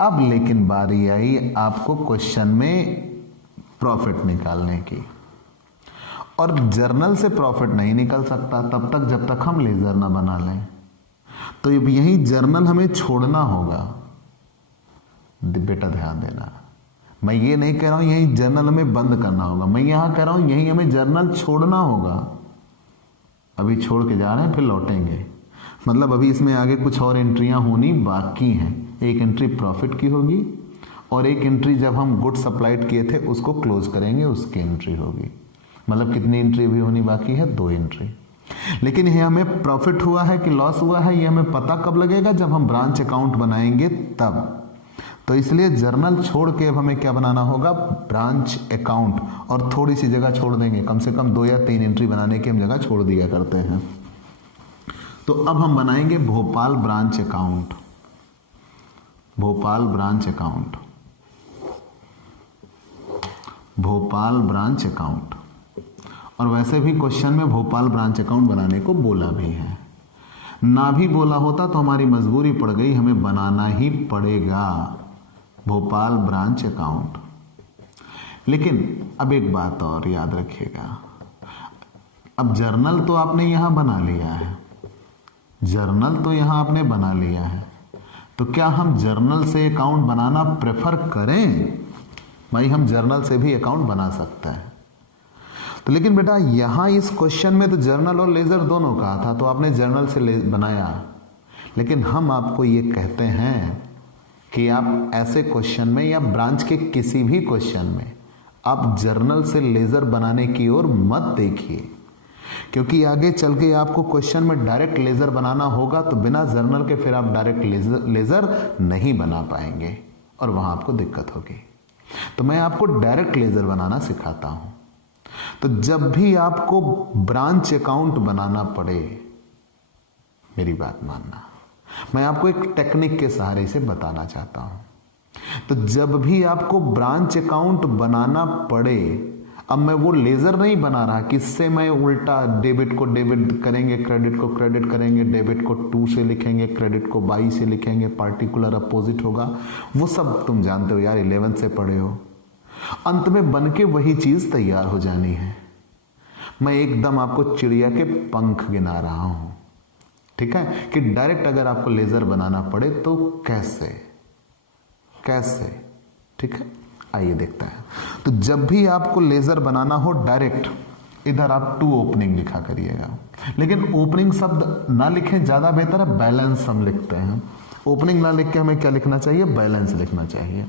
अब लेकिन बारी आई आपको क्वेश्चन में प्रॉफिट निकालने की, और जर्नल से प्रॉफिट नहीं निकल सकता तब तक जब तक हम लेजर ना बना लें। तो यही जर्नल हमें छोड़ना होगा। बेटा ध्यान देना, मैं ये नहीं कह रहा हूं यही जर्नल हमें बंद करना होगा, मैं यहां कह रहा हूं यही हमें जर्नल छोड़ना होगा। अभी छोड़ के जा रहे हैं, फिर लौटेंगे। मतलब अभी इसमें आगे कुछ और एंट्रियां होनी बाकी हैं। एक एंट्री प्रॉफिट की होगी और एक एंट्री जब हम गुड सप्लाइड किए थे उसको क्लोज करेंगे, उसकी एंट्री होगी। मतलब कितनी एंट्री भी होनी बाकी है? 2 एंट्री। लेकिन ये हमें प्रॉफिट हुआ है कि लॉस हुआ है ये हमें पता कब लगेगा? जब हम ब्रांच अकाउंट बनाएंगे तब। तो इसलिए जर्नल छोड़ के अब हमें क्या बनाना होगा? Branch account. और थोड़ी सी जगह छोड़ देंगे, कम से कम 2 या 3 एंट्री बनाने की हम जगह छोड़ दिया करते हैं। तो अब हम बनाएंगे Bhopal branch account. Bhopal branch account, Bhopal branch account. और वैसे भी क्वेश्चन में भोपाल ब्रांच अकाउंट बनाने को बोला भी है। ना भी बोला होता तो हमारी मजबूरी पड़ गई, हमें बनाना ही पड़ेगा भोपाल ब्रांच अकाउंट। लेकिन अब एक बात और याद रखिएगा, अब जर्नल तो आपने यहां बना लिया है, जर्नल तो यहां आपने बना लिया है, तो क्या हम जर्नल से अकाउंट बनाना प्रेफर करें? भाई हम जर्नल से भी अकाउंट बना सकते हैं। तो लेकिन बेटा यहां इस क्वेश्चन में तो जर्नल और लेजर दोनों कहा था, तो आपने जर्नल से बनाया। लेकिन हम आपको ये कहते हैं कि आप ऐसे क्वेश्चन में या ब्रांच के किसी भी क्वेश्चन में आप जर्नल से लेजर बनाने की ओर मत देखिए, क्योंकि आगे चल के आपको क्वेश्चन में डायरेक्ट लेजर बनाना होगा, तो बिना जर्नल के फिर आप डायरेक्ट लेजर नहीं बना पाएंगे और वहां आपको दिक्कत होगी। तो मैं आपको डायरेक्ट लेजर बनाना सिखाता हूं। तो जब भी आपको ब्रांच अकाउंट बनाना पड़े, मेरी बात मानना, मैं आपको एक टेक्निक के सहारे से बताना चाहता हूं। तो जब भी आपको ब्रांच अकाउंट बनाना पड़े, अब मैं वो लेजर नहीं बना रहा किससे मैं उल्टा डेबिट को डेबिट करेंगे, क्रेडिट को क्रेडिट करेंगे, डेबिट को 2 से लिखेंगे, क्रेडिट को बाई से लिखेंगे, पार्टिकुलर अपोजिट होगा, वो सब तुम जानते हो यार, 11th से पढ़े हो। अंत में बन के वही चीज तैयार हो जानी है। मैं एकदम आपको चिड़िया के पंख गिना रहा हूं, ठीक है, कि डायरेक्ट अगर आपको लेजर बनाना पड़े तो कैसे कैसे, ठीक है। आइए देखते हैं। तो जब भी आपको लेजर बनाना हो डायरेक्ट, इधर आप 2 ओपनिंग लिखा करिएगा। लेकिन ओपनिंग शब्द ना लिखें, ज्यादा बेहतर है बैलेंस हम लिखते हैं। ओपनिंग ना लिख के हमें क्या लिखना चाहिए? बैलेंस लिखना चाहिए।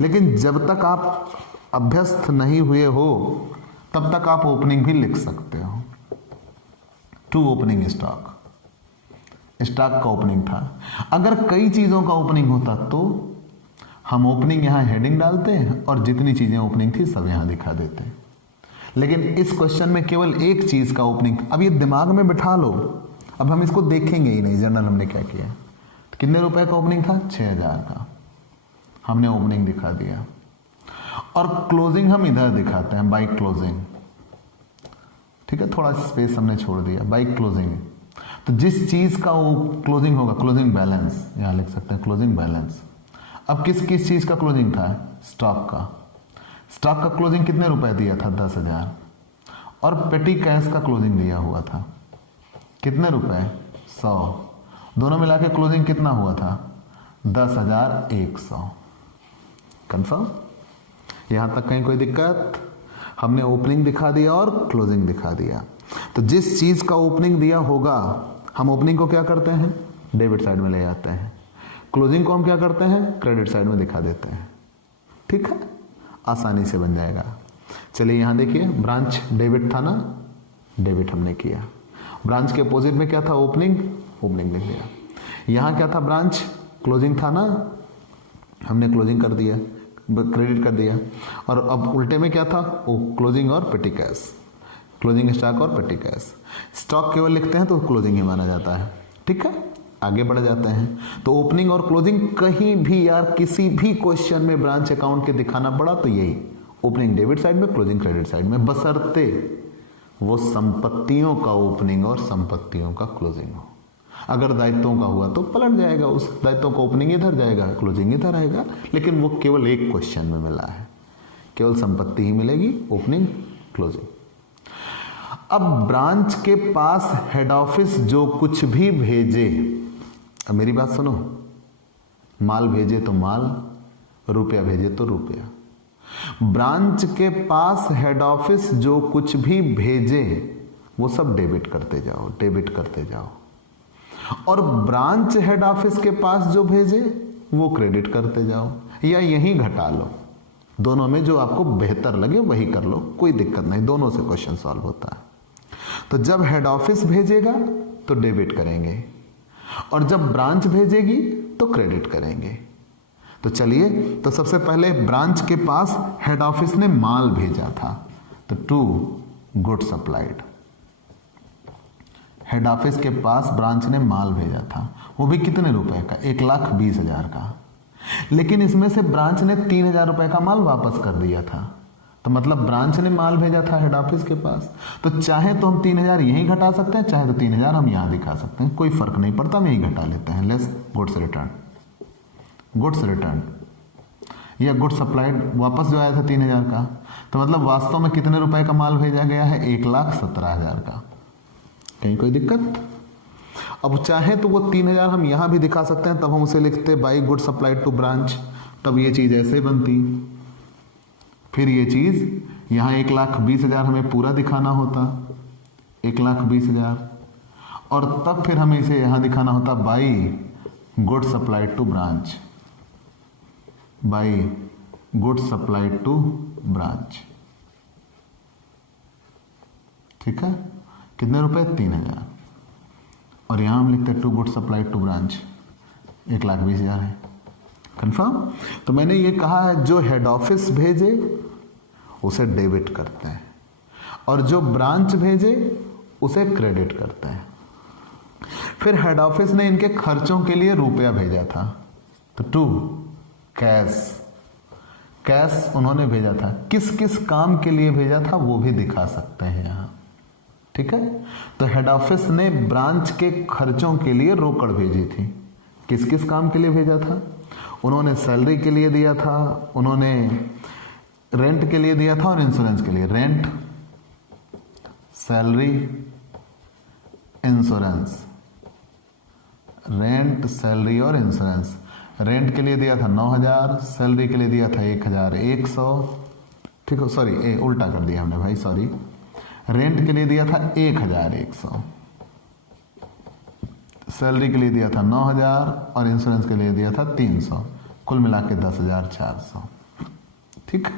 लेकिन जब तक आप अभ्यस्त नहीं हुए हो तब तक आप ओपनिंग भी लिख सकते हो। 2 ओपनिंग स्टॉक, स्टॉक का ओपनिंग था। अगर कई चीजों का ओपनिंग होता तो हम ओपनिंग यहां हेडिंग डालते हैं और जितनी चीजें ओपनिंग थी सब यहां दिखा देते हैं। लेकिन इस क्वेश्चन में केवल एक चीज का ओपनिंग, अब ये दिमाग में बिठा लो। अब हम इसको देखेंगे ही नहीं जर्नल हमने क्या किया। तो कितने रुपए का ओपनिंग था? 6000 का। हमने ओपनिंग दिखा दिया और क्लोजिंग हम इधर दिखाते हैं, बाई क्लोजिंग, ठीक है। थोड़ा स्पेस हमने छोड़ दिया, बाई क्लोजिंग। तो जिस चीज का वो क्लोजिंग होगा, क्लोजिंग बैलेंस यहां लिख सकते हैं, क्लोजिंग बैलेंस। अब किस किस चीज का क्लोजिंग था? स्टॉक का। स्टॉक का क्लोजिंग कितने रुपए दिया था? 10,000। और पेटी कैश का क्लोजिंग दिया हुआ था कितने रुपए? 100। दोनों मिला के क्लोजिंग कितना हुआ था? 10,100। कंफर्म? यहां तक कहीं कोई दिक्कत? हमने ओपनिंग दिखा दिया और क्लोजिंग दिखा दिया। तो जिस चीज का ओपनिंग दिया होगा, हम ओपनिंग को क्या करते हैं? डेबिट साइड में ले जाते हैं। क्लोजिंग को हम क्या करते हैं? क्रेडिट साइड में दिखा देते हैं, ठीक है। आसानी से बन जाएगा। चलिए यहां देखिए, ब्रांच डेबिट था ना, डेबिट हमने किया। ब्रांच के अपोजिट में क्या था? ओपनिंग, ओपनिंग लिख दिया। यहां क्या था? ब्रांच क्लोजिंग था ना, हमने क्लोजिंग कर दिया, क्रेडिट कर दिया। और अब उल्टे में क्या था? वो क्लोजिंग और पेटी कैश, क्लोजिंग स्टॉक और पेटी कैश। स्टॉक केवल लिखते हैं तो क्लोजिंग ही माना जाता है, ठीक है। आगे बढ़ जाते हैं। तो ओपनिंग और क्लोजिंग कहीं भी यार किसी भी क्वेश्चन में ब्रांच अकाउंट के दिखाना पड़ा तो यही, ओपनिंग डेबिट साइड में, क्लोजिंग क्रेडिट साइड में, बशर्ते वो संपत्तियों का ओपनिंग और संपत्तियों का क्लोजिंग हो। अगर दायित्वों का हुआ तो पलट जाएगा, उस दायित्वों का ओपनिंग इधर जाएगा, क्लोजिंग इधर आएगा। लेकिन वो केवल एक क्वेश्चन में मिला है, केवल संपत्ति ही मिलेगी, ओपनिंग क्लोजिंग। अब ब्रांच के पास हेड ऑफिस जो कुछ भी भेजे, अब मेरी बात सुनो, माल भेजे तो माल, रुपया भेजे तो रुपया। ब्रांच के पास हेड ऑफिस जो कुछ भी भेजे वो सब डेबिट करते जाओ, डेबिट करते जाओ, और ब्रांच हेड ऑफिस के पास जो भेजे वो क्रेडिट करते जाओ, या यहीं घटा लो। दोनों में जो आपको बेहतर लगे वही कर लो, कोई दिक्कत नहीं, दोनों से क्वेश्चन सॉल्व होता है। तो जब हेड ऑफिस भेजेगा तो डेबिट करेंगे, और जब ब्रांच भेजेगी तो क्रेडिट करेंगे। तो चलिए, तो सबसे पहले ब्रांच के पास हेड ऑफिस ने माल भेजा था, तो to good supplied. Head office के पास ब्रांच ने माल भेजा था, वो भी कितने रुपए का? 1,20,000 का। लेकिन इसमें से ब्रांच ने 3,000 रुपए का माल वापस कर दिया था, तो मतलब ब्रांच ने माल भेजा था हेड ऑफिस के पास। तो चाहे तो हम 3,000 यहीं घटा सकते हैं, चाहे तो 3,000 हम यहां दिखा सकते हैं, कोई फर्क नहीं पड़ता, हम यहीं घटा लेते हैं। Less goods return, goods return या गुड्स सप्लाइड, वापस जो आया था 3,000 का, तो मतलब वास्तव में कितने रुपए का माल भेजा गया है? 1,17,000 का। कहीं कोई दिक्कत? अब चाहे तो वो 3,000 हम यहां भी दिखा सकते हैं, तब हम उसे लिखते by good supplied to branch, तब ये चीज ऐसे बनती। फिर ये चीज यहां 1,20,000 हमें पूरा दिखाना होता, 1,20,000, और तब फिर हमें इसे यहां दिखाना होता by good supplied to branch, by good supplied to branch. ठीक है, कितने रुपए? 3,000, और यहां हम लिखते हैं to good supplied to branch, 1,20,000 है। कंफर्म? तो मैंने ये कहा है जो हेड ऑफिस भेजे उसे डेबिट करते हैं, और जो ब्रांच भेजे उसे क्रेडिट करते हैं। फिर हेड ऑफिस ने इनके खर्चों के लिए रुपया भेजा था, तो टू कैश, कैश उन्होंने भेजा था। किस किस काम के लिए भेजा था वो भी दिखा सकते हैं यहां। ठीक है, तो हेड ऑफिस ने ब्रांच के खर्चों के लिए रोकड़ भेजी थी। किस किस काम के लिए भेजा था? उन्होंने सैलरी के लिए दिया था, उन्होंने रेंट के लिए दिया था, और इंश्योरेंस के लिए। Rent, salary, insurance, rent, salary और इंश्योरेंस। रेंट के लिए दिया था 9,000, सैलरी के लिए दिया था 1,100। ठीक है, सॉरी उल्टा कर दिया हमने भाई, सॉरी। रेंट के लिए दिया था 1,100, सैलरी के लिए दिया था 9,000, और इंश्योरेंस के लिए दिया था 300, कुल मिला के 10,400। ठीक,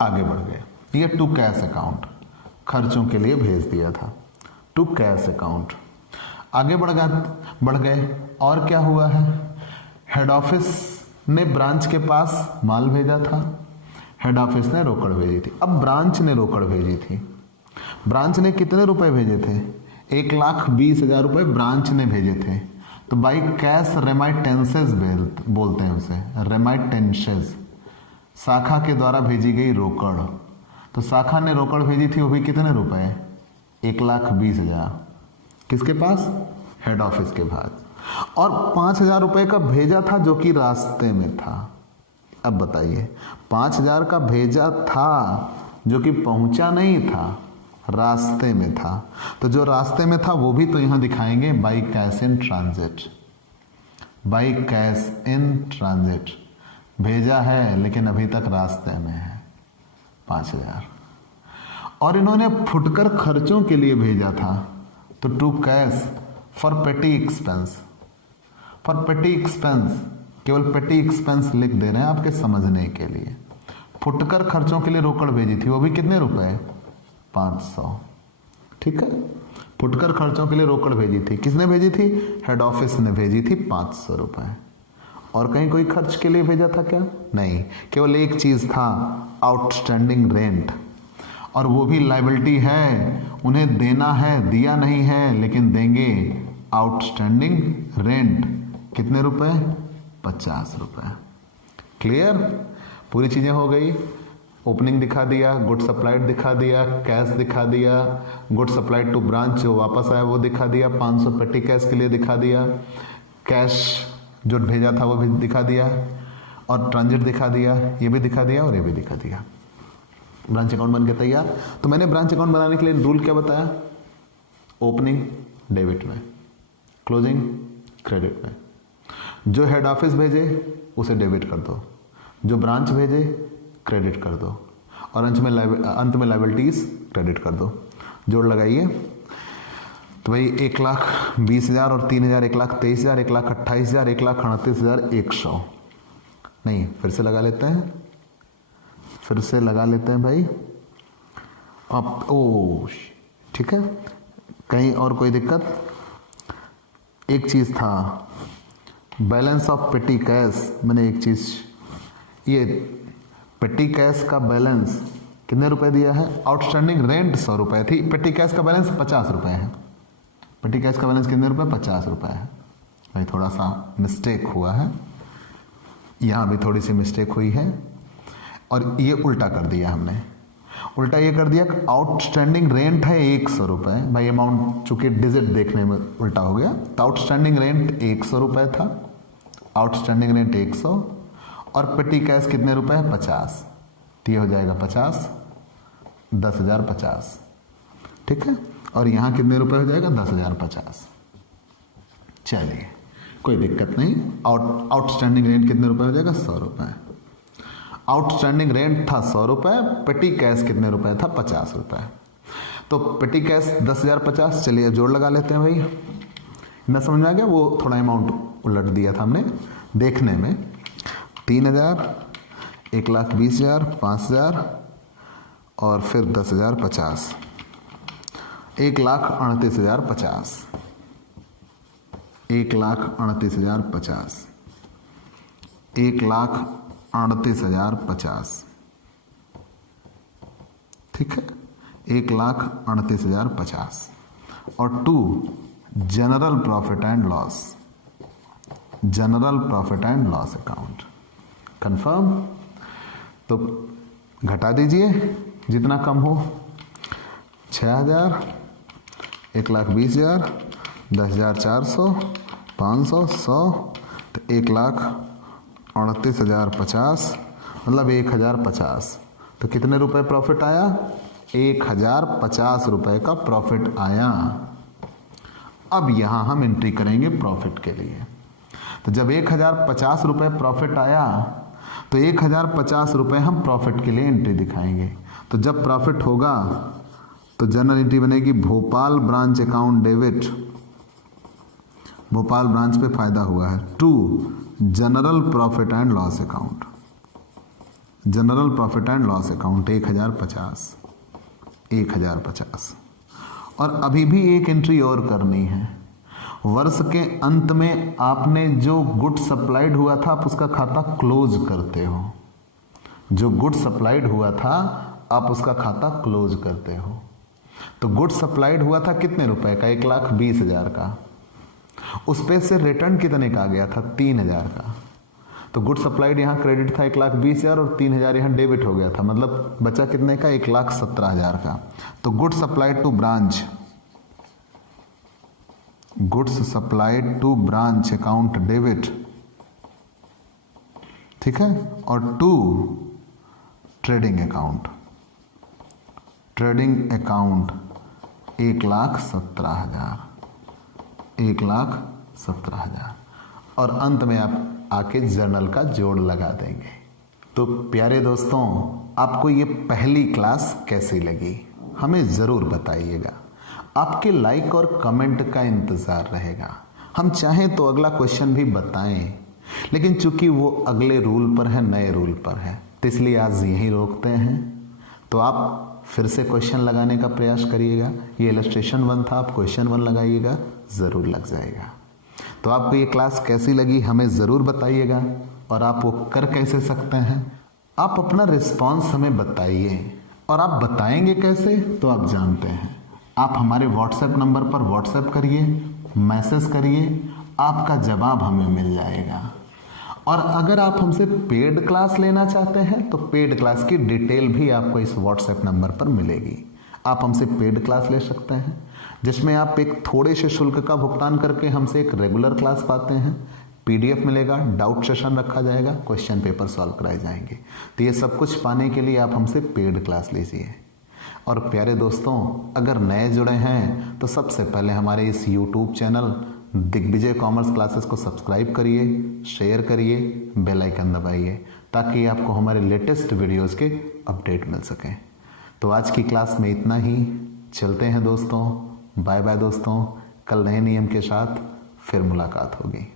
आगे बढ़ गए। ये टू कैश अकाउंट, खर्चों के लिए भेज दिया था, टू कैश अकाउंट। आगे बढ़ गए, और क्या हुआ है? हेड ऑफिस ने ब्रांच के पास माल भेजा था, हेड ऑफिस ने रोकड़ भेजी थी। अब ब्रांच ने रोकड़ भेजी थी। ब्रांच ने कितने रुपए भेजे थे? 1,20,000 रुपए ब्रांच ने भेजे थे। तो बाई कैश रेमाइटेंसेस बोलते हैं उसे, रेमाइटेंसेस, शाखा के द्वारा भेजी गई रोकड़। तो शाखा ने रोकड़ भेजी थी, वो भी कितने रुपए? 1,20,000। किसके पास? हेड ऑफिस के पास। और 5,000 रुपए का भेजा था जो कि रास्ते में था। अब बताइए, 5,000 का भेजा था जो कि पहुंचा नहीं था, रास्ते में था। तो जो रास्ते में था वो भी तो यहां दिखाएंगे by cash in transit, by cash in transit. भेजा है लेकिन अभी तक रास्ते में है 5,000। और इन्होंने फुटकर खर्चों के लिए भेजा था, तो to cash for petty expense, for petty expense, केवल पेटी एक्सपेंस लिख दे रहे हैं आपके समझने के लिए। फुटकर खर्चों के लिए रोकड़ भेजी थी, वो भी कितने रुपए? 500। ठीक है, फुटकर खर्चों के लिए रोकड़ भेजी थी। किसने भेजी थी? हेड ऑफिस ने भेजी थी 500 रुपए। और कहीं कोई खर्च के लिए भेजा था क्या? नहीं, केवल एक चीज था, आउटस्टैंडिंग रेंट, और वो भी लायबिलिटी है, उन्हें देना है, दिया नहीं है लेकिन देंगे। आउटस्टैंडिंग रेंट कितने रुपए? 50 रुपए। क्लियर? पूरी चीजें हो गई। ओपनिंग दिखा दिया, गुड सप्लाइड दिखा दिया, कैश दिखा दिया, गुड सप्लाइड टू ब्रांच जो वापस आया वो दिखा दिया, 500 पेटी कैश के लिए दिखा दिया, कैश जो भेजा था वो भी दिखा दिया, और ट्रांजिट दिखा दिया, ये भी दिखा दिया और ये भी दिखा दिया। ब्रांच अकाउंट बन के तैयार। तो मैंने ब्रांच अकाउंट बनाने के लिए रूल क्या बताया? ओपनिंग डेबिट में, क्लोजिंग क्रेडिट में। जो हेड ऑफिस भेजे उसे डेबिट कर दो, जो ब्रांच भेजे क्रेडिट कर दो, और अंत में लायबिलिटीज क्रेडिट कर दो। जोड़ लगाइए तो भाई 1,20,000 और 3,000 1,23,000 1,28,000 1,38,100। नहीं, फिर से लगा लेते हैं भाई। अब ओ ठीक है, कहीं और कोई दिक्कत? एक चीज था, बैलेंस ऑफ पेटी कैश। मैंने एक चीज, ये पेटी कैश का बैलेंस कितने रुपए दिया है? आउटस्टैंडिंग रेंट 100 रुपए थी, पेटी कैश का बैलेंस 50 रुपए है। पेटी कैश का बैलेंस कितने रुपए? 50 रुपए है। भाई थोड़ा सा मिस्टेक हुआ है, यहां भी थोड़ी सी मिस्टेक हुई है, और ये उल्टा कर दिया हमने। उल्टा ये कर दिया कि आउटस्टैंडिंग रेंट है 100 रुपए। भाई अमाउंट चूंकि डिजिट देखने में उल्टा हो गया, तो आउटस्टैंडिंग रेंट 100 रुपए था, आउटस्टैंडिंग रेंट 100, और पेटी कैश कितने रुपए है? 50। तो ये हो जाएगा 50, 10,050, ठीक है। और यहां कितने रुपए हो जाएगा? 10,050। चलिए कोई दिक्कत नहीं। आउटस्टैंडिंग रेंट कितने रुपए हो जाएगा? 100 रुपए। आउटस्टैंडिंग रेंट था 100 रुपए, पेटी कैश कितने रुपए था? 50 रुपए। तो पेटी कैश 10,050। चलिए जोड़ लगा लेते हैं भाई। ना समझ में आ गया? वो थोड़ा अमाउंट उलट दिया था हमने देखने में। 3,000, 1,20,000, 5,000 और फिर 10,050, 1,38,050, 1,38,050, 1,38,050, ठीक है, 1,38,050। और 2 general profit and loss, general profit and loss account. Confirm? तो घटा दीजिए जितना कम हो। 6,000, 1,20,000, 10,400, 500, 100, तो 1,38,050, मतलब 1,050। तो कितने रुपए प्रॉफिट आया? 1,050 रुपए का प्रॉफिट आया। अब यहां हम एंट्री करेंगे प्रॉफिट के लिए। तो जब 1,050 रुपए प्रॉफिट आया, तो 1,050 रुपए हम प्रॉफिट के लिए एंट्री दिखाएंगे। तो जब प्रॉफिट होगा तो जनरल एंट्री बनेगी Bhopal branch account debit, Bhopal branch पे फायदा हुआ है, to general profit and loss account, general profit and loss account 1,050, 1,050। और अभी भी एक एंट्री और करनी है। वर्ष के अंत में आपने जो गुड सप्लाइड हुआ था आप उसका खाता क्लोज करते हो। जो गुड सप्लाइड हुआ था आप उसका खाता क्लोज करते हो। तो गुड सप्लाइड हुआ था कितने रुपए का? 1,20,000 का। उस पे से रिटर्न कितने का आ गया था? 3,000 का। तो गुड सप्लाइड यहाँ क्रेडिट था 1,20,000 और 3,000 यहाँ डेबिट हो गया था, मतलब बचा कितने का? 1,17,000 का। तो good supplied to branch, goods supplied to branch account debit, ठीक है, और to trading account, trading account 1,17,000, 1,17,000। और अंत में आप आके जर्नल का जोड़ लगा देंगे। तो प्यारे दोस्तों, आपको ये पहली क्लास कैसी लगी हमें ज़रूर बताइएगा। आपके लाइक और कमेंट का इंतज़ार रहेगा। हम चाहें तो अगला क्वेश्चन भी बताएं, लेकिन चूंकि वो अगले रूल पर है, नए रूल पर है, तो इसलिए आज यहीं रोकते हैं। तो आप फिर से क्वेश्चन लगाने का प्रयास करिएगा। ये इलस्ट्रेशन 1 था, आप क्वेश्चन 1 लगाइएगा, ज़रूर लग जाएगा। तो आपको ये क्लास कैसी लगी हमें ज़रूर बताइएगा। और आप वो कर कैसे सकते हैं? आप अपना रिस्पॉन्स हमें बताइए। और आप बताएंगे कैसे तो आप जानते हैं। आप हमारे व्हाट्सएप नंबर पर व्हाट्सएप करिए, मैसेज करिए, आपका जवाब हमें मिल जाएगा। और अगर आप हमसे पेड क्लास लेना चाहते हैं तो पेड क्लास की डिटेल भी आपको इस व्हाट्सएप नंबर पर मिलेगी। आप हमसे पेड क्लास ले सकते हैं, जिसमें आप एक थोड़े से शुल्क का भुगतान करके हमसे एक रेगुलर क्लास पाते हैं। PDF मिलेगा, डाउट सेशन रखा जाएगा, क्वेश्चन पेपर सॉल्व कराए जाएंगे। तो ये सब कुछ पाने के लिए आप हमसे पेड क्लास लीजिए। और प्यारे दोस्तों, अगर नए जुड़े हैं तो सबसे पहले हमारे इस YouTube channel Digvijay commerce classes को सब्सक्राइब करिए, शेयर करिए, बेल आइकन दबाइए ताकि आपको हमारे लेटेस्ट वीडियोस के अपडेट मिल सकें। तो आज की क्लास में इतना ही। चलते हैं दोस्तों, बाय बाय दोस्तों। कल नए नियम के साथ फिर मुलाकात होगी।